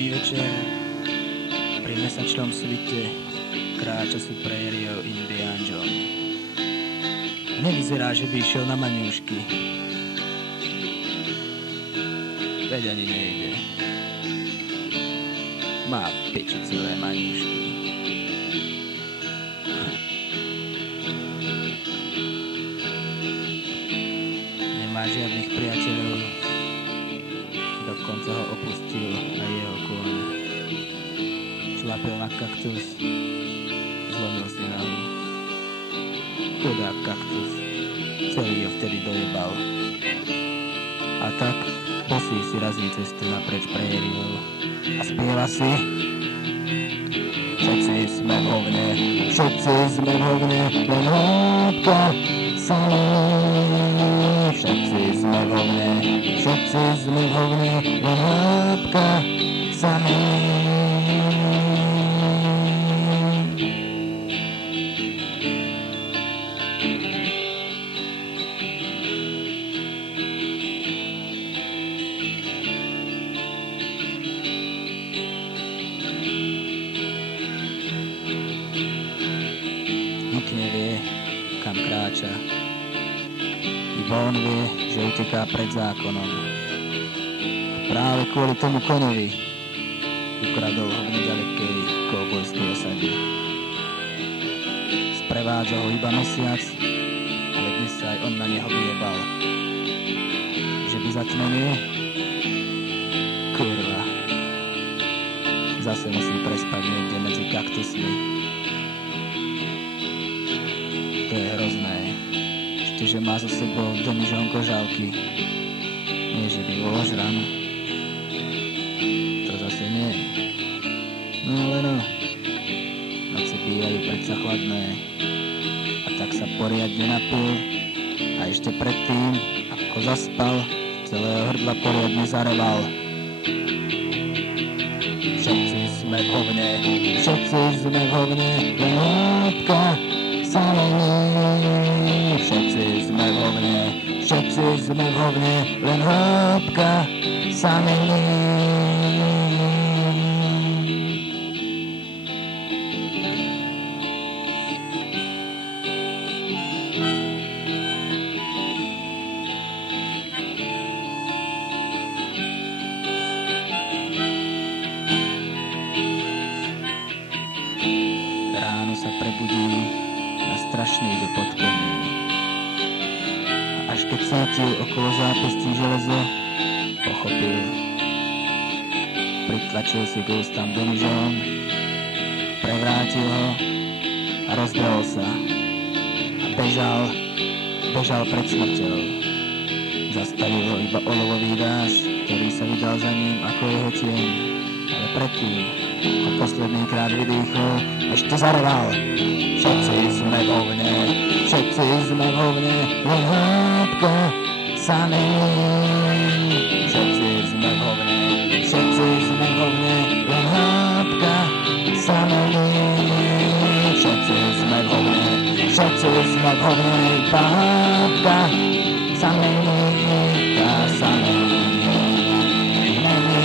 Dobrý večer. Pri mesačnom svite kráča si prériou Indián John. Nevyzerá, že by išiel na maňušky. Veď ani nejde. Má v peči celé maňušky. Nemá žiadnych priateľov. Dokonca ho opustil aj jeho kôň. Šlapil na kaktus, zlomil si nohu. Chudák kaktus, celý ho vtedy dojebal. A tak bosý si razí cestu napreč prériou a spieva si: všetci sme v hovne, všetci sme v hovne, len hĺbka sa mení. Všetci sme v hovne, všetci sme v hovne, len hĺbka sa mení. Nik nevie, kam kráča. Iba on vie, že uteká pred zákonom. A práve kvôli tomu koňovi ukradol ho v nedalekej koubojskej osade. Sprevádza ho iba mesiac, ale dnes sa aj on na neho vyjebal. Že by zatmenie? Kurva. Zase musí prespať niekde medzi kaktusmi. To je hrozné. Ešte, že má so sebou demižón kožálky. Nie, že by bol ožran. To zase nie. No ale no. Noci bývajú predsa chladné. A tak sa poriadne napil. A ešte predtým, ako zaspal, celého hrdla poriadne zareval. Všetci sme v hovne, všetci sme v hovne, len hĺbka sa mení. Všetci sme v hovne, všetci sme v hovne, len hĺbka sa mení. Ráno sa prebudí na strašný dopod koní. A až keď cítil okolo zápestí železo, pochopil. Pritlačil si k ústam demižón, prevrátil ho a rozdrel sa. A bežal pred smrťou. Zastavil ho iba olovový dáš, ktorý sa vydal za ním ako jeho tieň. Ale predtým, ako posledný krát vydýchol, ešte zareval. Všetci sme v hovne, všetci sme v hovne, len hĺbka sa mení. Všetci sme v hovne, všetci sme v hovne, len hĺbka sa mení. Všetci sme v hovne, všetci sme v hovne, iba hĺbka sa mení. Tá sa mení, mení,